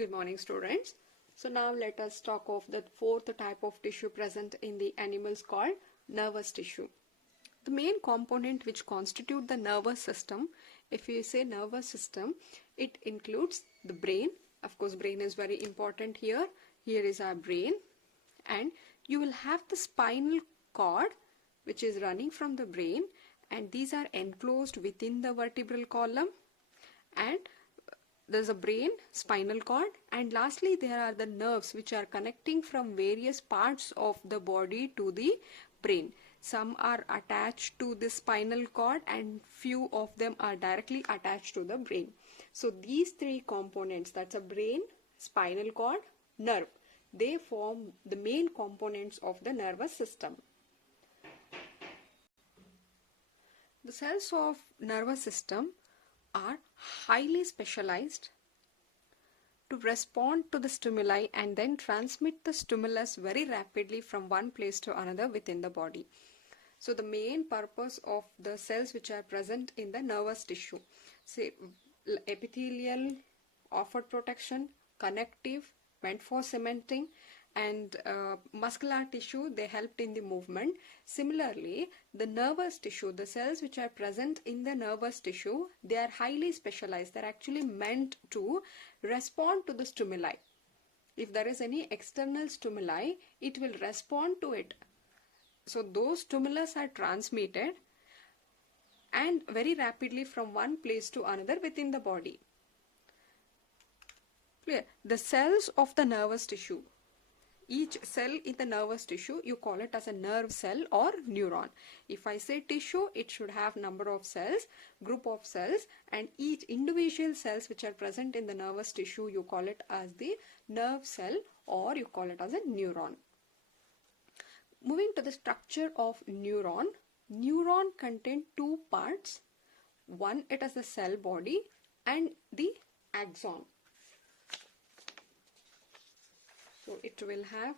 Good morning, students. So now let us talk of the fourth type of tissue present in the animals called nervous tissue. The main component which constitute the nervous system, if you say nervous system, it includes the brain. Of course, brain is very important here. Here is our brain, and you will have the spinal cord which is running from the brain, and these are enclosed within the vertebral column, and there's a brain, spinal cord, and lastly there are the nerves which are connecting from various parts of the body to the brain. Some are attached to the spinal cord and few of them are directly attached to the brain. So these three components, that's a brain, spinal cord, nerve, they form the main components of the nervous system. The cells of nervous system are highly specialized to respond to the stimuli and then transmit the stimulus very rapidly from one place to another within the body. So the main purpose of the cells which are present in the nervous tissue, say epithelial, offered protection, connective, meant for cementing, and muscular tissue, they helped in the movement. Similarly, the nervous tissue, the cells which are present in the nervous tissue, they are highly specialized. They're actually meant to respond to the stimuli. If there is any external stimuli, it will respond to it. So those stimulus are transmitted and very rapidly from one place to another within the body. Clear? The cells of the nervous tissue, each cell in the nervous tissue, you call it as a nerve cell or neuron. If I say tissue, it should have number of cells, group of cells, and each individual cells which are present in the nervous tissue, you call it as the nerve cell or you call it as a neuron. Moving to the structure of neuron, neuron contain two parts. One, it is the cell body and the axon. So it will have,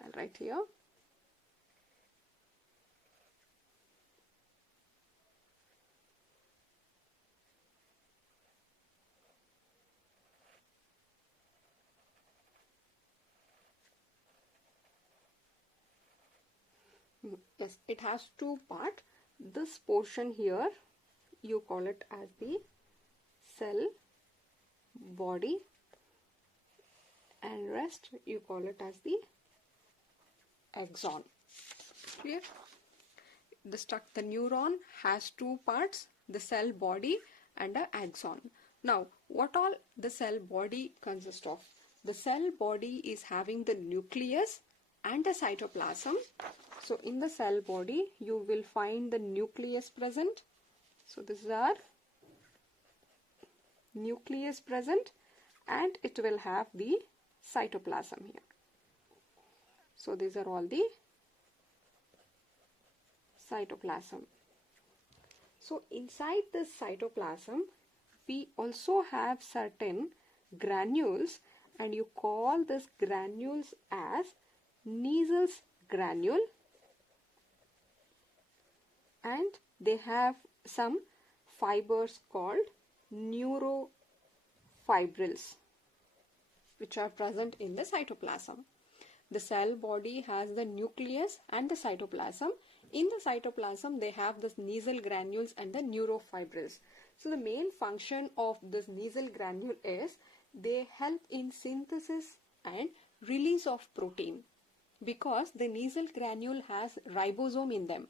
I'll write here, yes, it has two parts. This portion here, you call it as the cell body, and rest you call it as the axon. Clear? The neuron has two parts, the cell body and the axon. Now, what all the cell body consists of? The cell body is having the nucleus and the cytoplasm. So in the cell body, you will find the nucleus present. So this is our nucleus present, and it will have the cytoplasm here. So these are all the cytoplasm. So inside this cytoplasm, we also have certain granules, and you call this granules as Neisel's granule, and they have some fibers called neurofibrils which are present in the cytoplasm. The cell body has the nucleus and the cytoplasm. In the cytoplasm, they have this Neisel granules and the neurofibrils. So the main function of this Neisel granule is they help in synthesis and release of protein, because the Neisel granule has ribosome in them.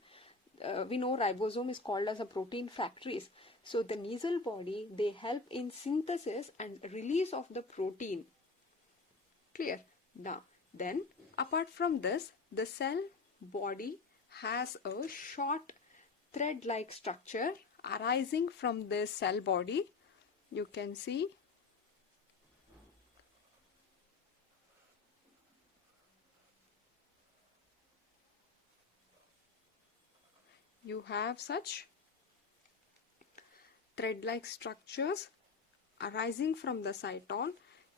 We know ribosome is called as a protein factories. So the Neisel body, they help in synthesis and release of the protein. Clear? Now, then apart from this, the cell body has a short thread-like structure arising from this cell body. You can see you have such thread-like structures arising from the cyton.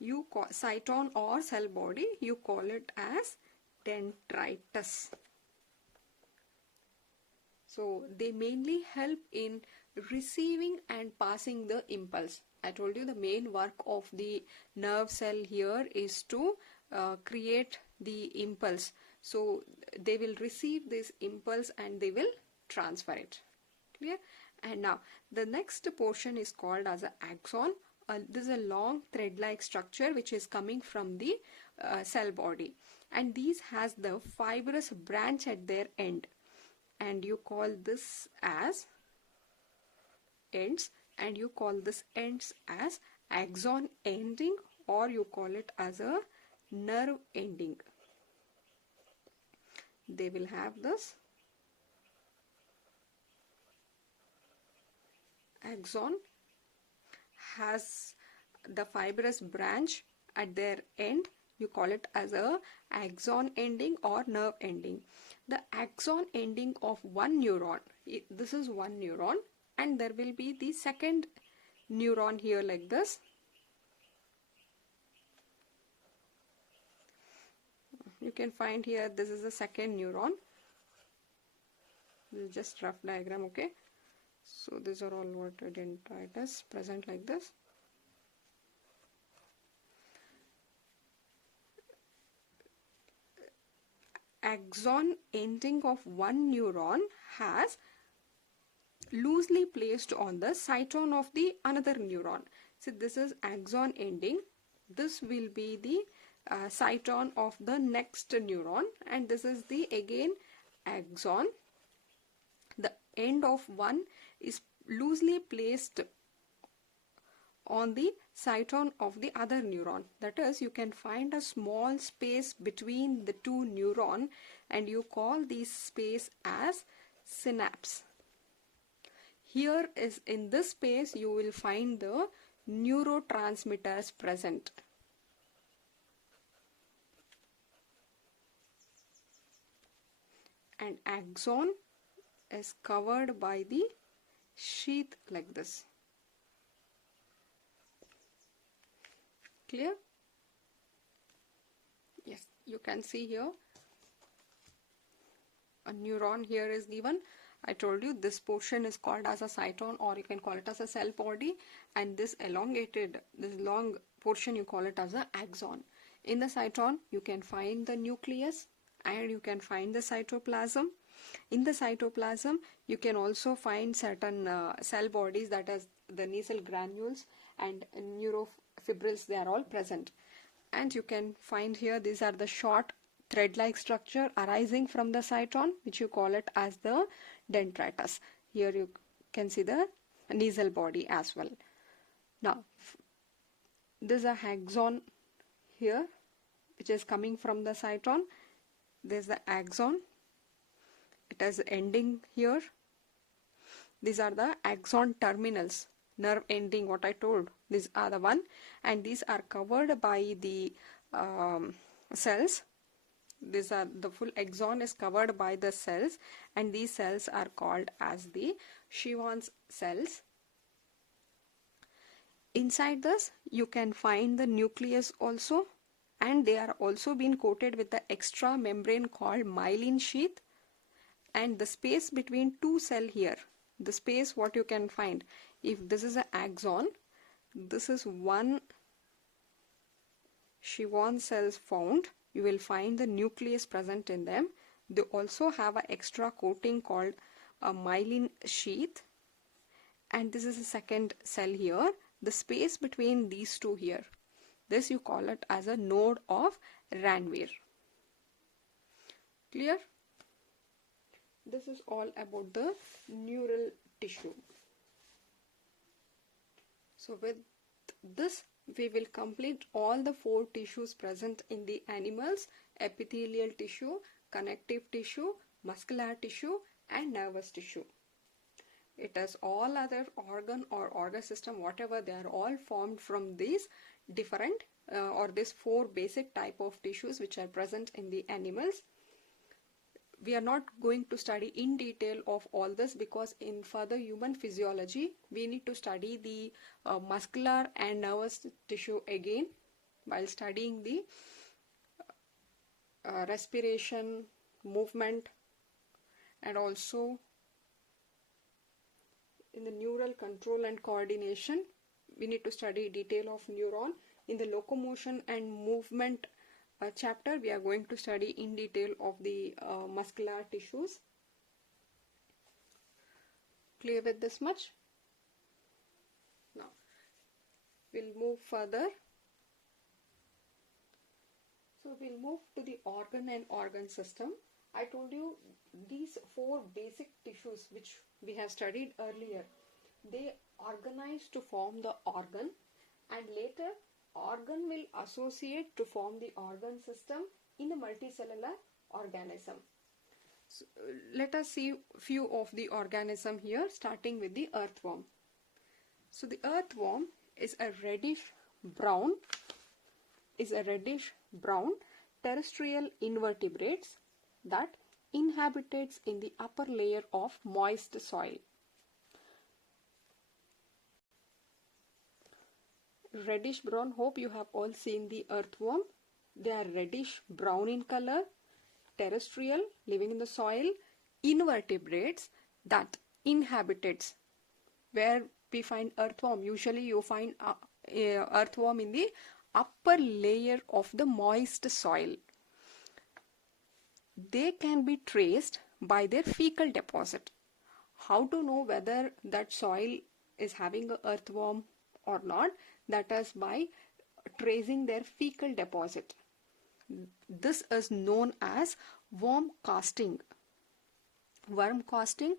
You call cyton or cell body, you call it as dendritus. So they mainly help in receiving and passing the impulse. I told you the main work of the nerve cell here is to create the impulse. So they will receive this impulse and they will transfer it. Clear? And now the next portion is called as an axon. This is a long thread-like structure which is coming from the cell body, and these has the fibrous branch at their end, and you call this as ends, and you call this ends as axon ending, or you call it as a nerve ending. They will have this axon has the fibrous branch at their end. You call it as a axon ending or nerve ending. The axon ending of one neuron, this is one neuron, and there will be the second neuron here like this. You can find here this is the second neuron. This is just rough diagram, okay? So these are all what dendrites present like this. Axon ending of one neuron has loosely placed on the cyton of the another neuron. So this is axon ending. This will be the cyton of the next neuron, and this is the again axon. The end of one is loosely placed on the cyton of the other neuron. That is, you can find a small space between the two neuron, and you call this space as synapse. Here is in this space you will find the neurotransmitters present. And axon is covered by the sheath like this. Clear? Yes, you can see here a neuron here is given. I told you this portion is called as a cyton, or you can call it as a cell body, and this elongated, this long portion you call it as an axon. In the cyton you can find the nucleus and you can find the cytoplasm. In the cytoplasm you can also find certain cell bodies, that is the nasal granules and neurofibrils, they are all present. And you can find here these are the short thread-like structure arising from the cyton, which you call it as the dendritus. Here you can see the nasal body as well. Now this is a axon here which is coming from the cyton. This is the axon, it is ending here. These are the axon terminals, nerve ending, what I told. These are the one, and these are covered by the cells. These are the full axon is covered by the cells, and these cells are called as the Schwann's cells. Inside this you can find the nucleus also, and they are also been coated with the extra membrane called myelin sheath. And the space between two cell here, the space what you can find, if this is an axon, this is one Schwann cells found, you will find the nucleus present in them. They also have an extra coating called a myelin sheath, and this is a second cell here. The space between these two here, this you call it as a node of Ranvier. Clear? This is all about the neural tissue. So with this we will complete all the 4 tissues present in the animals: epithelial tissue, connective tissue, muscular tissue and nervous tissue. It is all other organ or organ system, whatever, they are all formed from these different or these 4 basic type of tissues which are present in the animals. We are not going to study in detail of all this, because in further human physiology we need to study the muscular and nervous tissue again while studying the respiration, movement, and also In the neural control and coordination, we need to study detail of neuron. In the locomotion and movement chapter, we are going to study in detail of the muscular tissues. Clear with this much? Now, we'll move further. So we'll move to the organ and organ system. I told you these 4 basic tissues which we have studied earlier, they organize to form the organ, and later organ will associate to form the organ system in a multicellular organism. So, let us see few of the organism here, starting with the earthworm. So the earthworm is a reddish brown terrestrial invertebrates that inhabits in the upper layer of moist soil. Reddish brown, hope you have all seen the earthworm. They are reddish brown in color, terrestrial, living in the soil, invertebrates that inhabits. Where we find earthworm, usually you find earthworm in the upper layer of the moist soil. They can be traced by their fecal deposit. How to know whether that soil is having an earthworm or not? That is by tracing their fecal deposit. This is known as worm casting. Worm casting,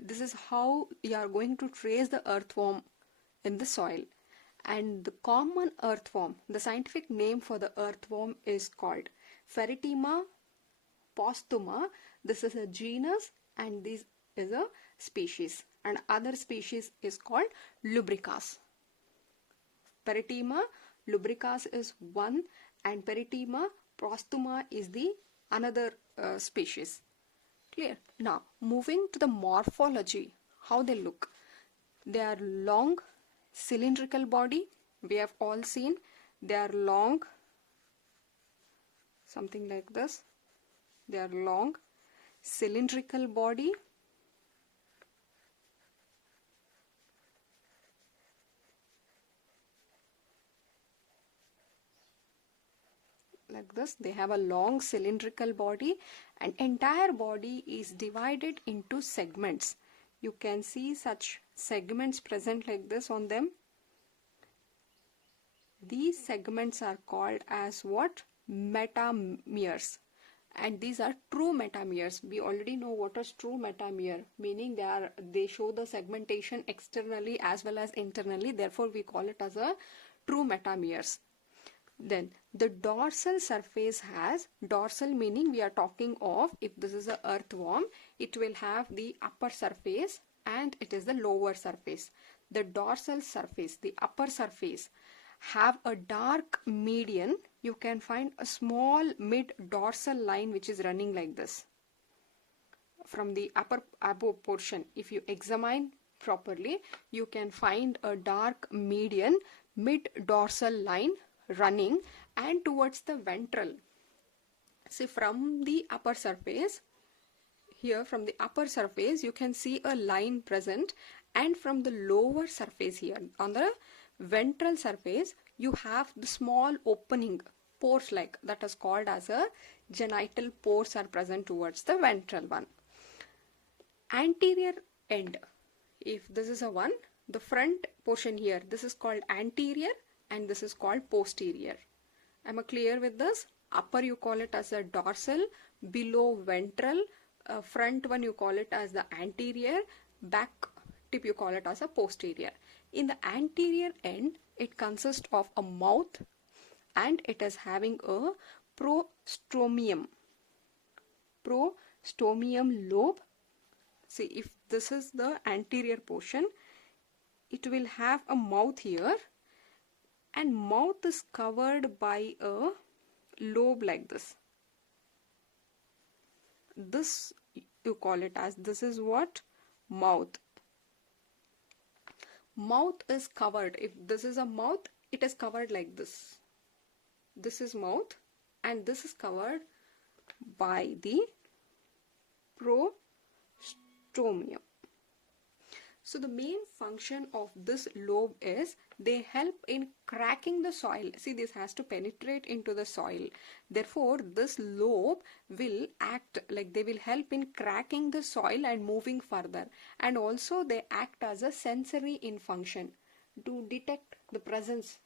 this is how you are going to trace the earthworm in the soil. And the common earthworm, the scientific name for the earthworm is called Ferritema posthuma. This is a genus and this is a species, and other species is called Lubricas. Ferritema lubricas is one, and Ferritema posthuma is the another species. Clear? Now moving to the morphology, how they look. They are long cylindrical body. We have all seen they are long, something like this. They are long cylindrical body. Like this, they have a long cylindrical body, and entire body is divided into segments. You can see such segments present like this on them. These segments are called as what? Metameres. And these are true metameres. We already know what is true metamere, meaning they show the segmentation externally as well as internally. Therefore, we call it as a true metameres. Then the dorsal surface has, dorsal meaning we are talking of, if this is an earthworm, it will have the upper surface and it is the lower surface. The dorsal surface, the upper surface, have a dark median. You can find a small mid dorsal line which is running like this from the upper above portion. If you examine properly, you can find a dark median mid dorsal line running and towards the ventral. See, from the upper surface, here from the upper surface you can see a line present, and from the lower surface here on the ventral surface you have the small opening pores, like that is called as a genital pores are present towards the ventral one. Anterior end, if this is a one, the front portion here, this is called anterior and this is called posterior. Am I clear with this? Upper you call it as a dorsal, below ventral, front one you call it as the anterior, back tip you call it as a posterior. In the anterior end, it consists of a mouth and it is having a prostromium lobe. See, if this is the anterior portion, it will have a mouth here, and mouth is covered by a lobe like this. This you call it as, this is what? Mouth. Mouth is covered. If this is a mouth, it is covered like this. This is mouth and this is covered by the prostromium. So the main function of this lobe is they help in cracking the soil. See, this has to penetrate into the soil. Therefore, this lobe will act like they will help in cracking the soil and moving further. And also they act as a sensory in function to detect the presence.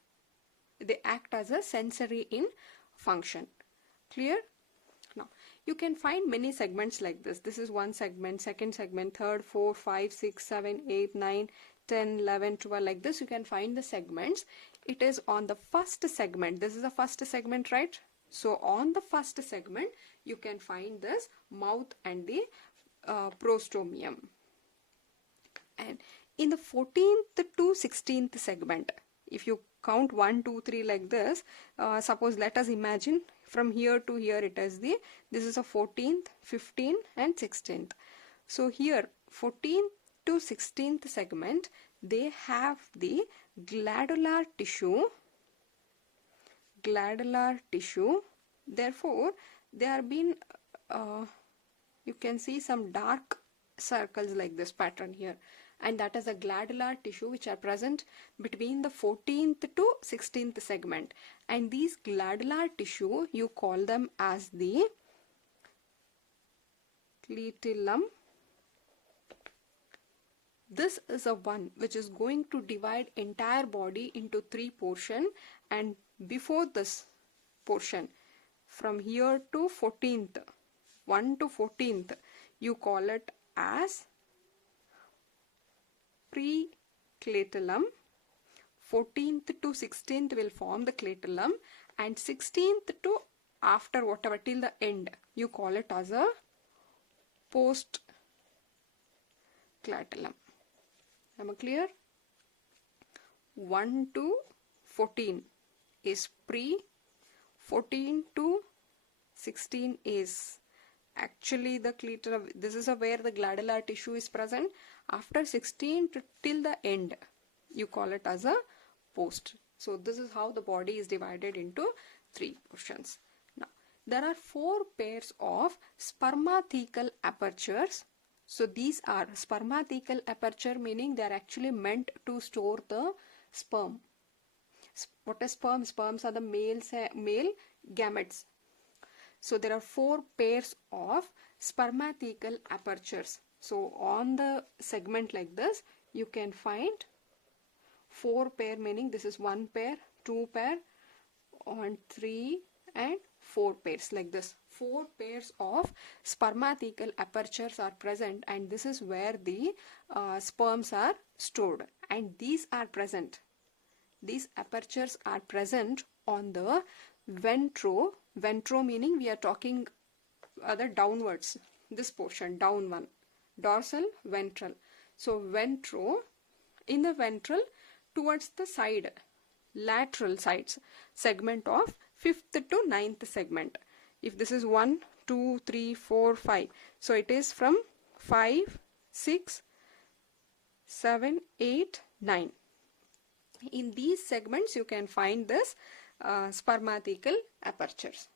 They act as a sensory in function. Clear? Now, you can find many segments like this. This is one segment, second segment, third, 4, 5, 6, 7, 8, 9, 10, 11, 12, like this. You can find the segments. It is on the first segment. This is the first segment, right? So, on the first segment, you can find this mouth and the prostomium. And in the 14th to 16th segment, if you count 1, 2, 3 like this, suppose let us imagine from here to here it is this is a 14th, 15th and 16th. So here 14th to 16th segment, they have the glandular tissue. Therefore, there have been, you can see some dark circles like this pattern here, and that is a glandular tissue which are present between the 14th to 16th segment. And these glandular tissue, you call them as the clitellum. This is a one which is going to divide entire body into 3 portions, and before this portion from here to 14th, 1 to 14th, you call it as pre-clitellum. 14th to 16th will form the clitellum, and 16th to after whatever till the end, you call it as a post-clitellum. Am I clear? 1 to 14 is pre, 14 to 16 is actually the clitellum. This is where the glandular tissue is present. After 16 to till the end, you call it as a post. So this is how the body is divided into 3 portions. Now, there are 4 pairs of spermathecal apertures. So these are spermathecal aperture, meaning they are actually meant to store the sperm. What is sperm? Sperms are the male gametes. So there are 4 pairs of spermathecal apertures. So on the segment like this, you can find 4 pair, meaning this is 1 pair, 2 pair, and 3 and 4 pairs like this. 4 pairs of spermathecal apertures are present, and this is where the sperms are stored, and these are present. These apertures are present on the ventro meaning we are talking other downwards, this portion, down one, dorsal, ventral. So ventro, in the ventral towards the side, lateral sides, segment of 5th to 9th segment. If this is 1, 2, 3, 4, 5, so it is from 5, 6, 7, 8, 9. In these segments you can find this spermathecal apertures.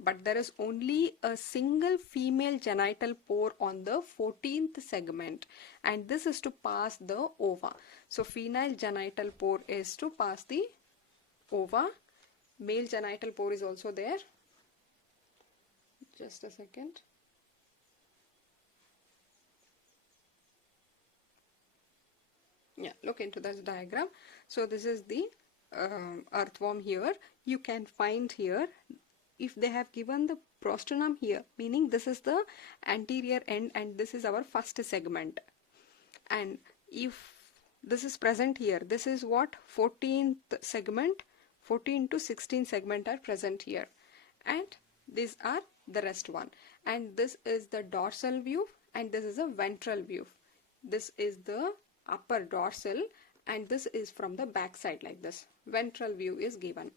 But there is only a single female genital pore on the 14th segment, and this is to pass the ova. So female genital pore is to pass the ova. Male genital pore is also there. Just a second. Yeah, look into this diagram. So this is the earthworm here. You can find here, if they have given the prostomium here, meaning this is the anterior end and this is our first segment. And if this is present here, this is what 14th segment, 14 to 16 segment are present here. And these are the rest one. And this is the dorsal view and this is a ventral view. This is the upper dorsal and this is from the back side like this. Ventral view is given.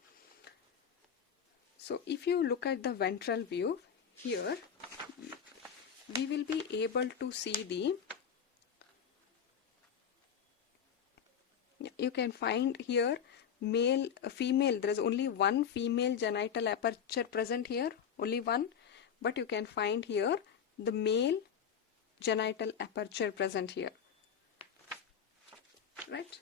So if you look at the ventral view here, we will be able to see the, you can find here male, female, there is only one female genital aperture present here, only one, but you can find here the male genital aperture present here. right?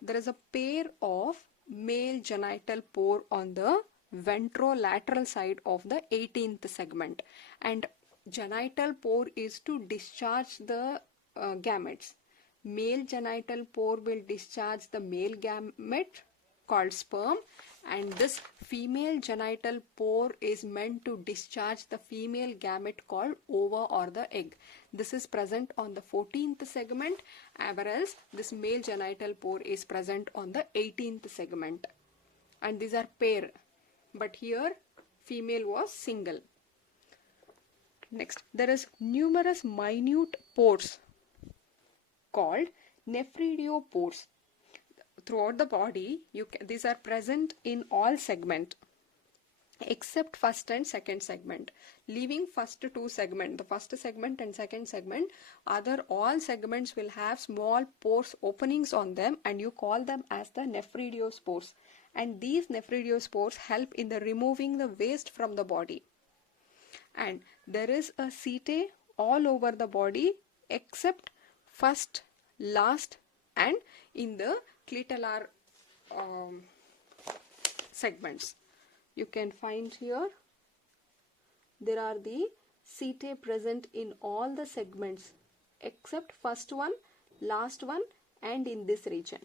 There is a pair of male genital pore on the ventrolateral side of the 18th segment, and genital pore is to discharge the gametes. Male genital pore will discharge the male gamete called sperm, and this female genital pore is meant to discharge the female gamete called ova or the egg. This is present on the 14th segment, whereas this male genital pore is present on the 18th segment, and these are pair, but here female was single. Next, there is numerous minute pores called nephridiopores. Throughout the body, these are present in all segments except first and second segment. Leaving first two segment, the first segment and second segment, other all segments will have small pores openings on them, and you call them as the nephridiospores. And these nephridiospores help in the removing the waste from the body. And there is a setae all over the body except first, last, and in the clitoral segments. You can find here there are the setae present in all the segments except first one, last one, and in this region.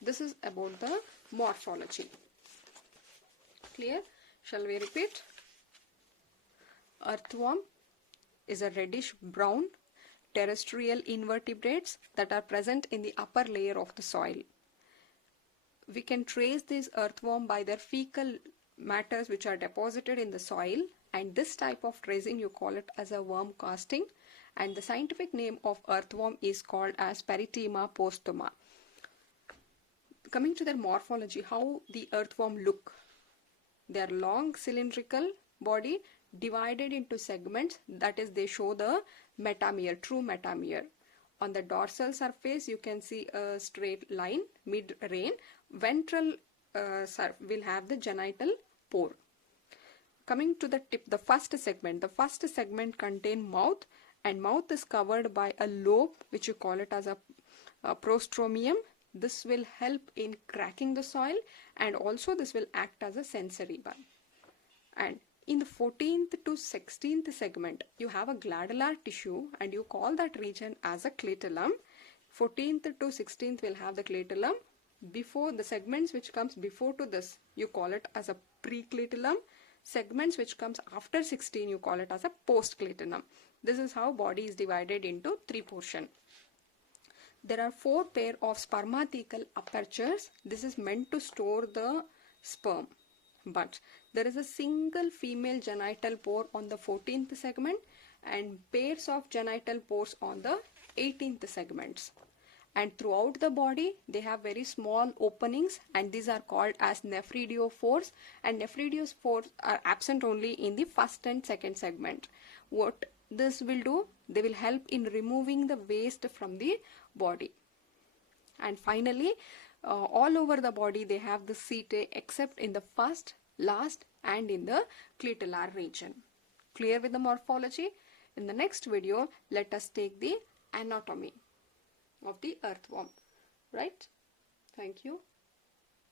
This is about the morphology. Clear? Shall we repeat? Earthworm is a reddish brown terrestrial invertebrates that are present in the upper layer of the soil. We can trace this earthworm by their fecal matters which are deposited in the soil, and this type of tracing you call it as a worm casting, and the scientific name of earthworm is called as Perithema postuma. Coming to their morphology, how the earthworm look. They are long cylindrical body divided into segments, that is they show the metamere, true metamere. On the dorsal surface you can see a straight line mid-rein. Ventral will have the genital pore. Coming to the tip, the first segment contain mouth, and mouth is covered by a lobe which you call it as a prostromium. This will help in cracking the soil, and also this will act as a sensory one. And in the 14th to 16th segment, you have a glandular tissue, and you call that region as a clitellum. 14th to 16th will have the clitellum. Before the segments which comes before to this, you call it as a preclitellum. Segments which comes after 16, you call it as a postclitellum. This is how body is divided into three portions. There are 4 pair of spermathecal apertures. This is meant to store the sperm. But there is a single female genital pore on the 14th segment and pairs of genital pores on the 18th segments. And throughout the body, they have very small openings, and these are called as nephridiophores, and nephridiophores are absent only in the first and second segment. What this will do, they will help in removing the waste from the body. And finally, all over the body they have the setae except in the first, last, and in the clitoral region. Clear with the morphology? In the next video, let us take the anatomy of the earthworm. Right? Thank you.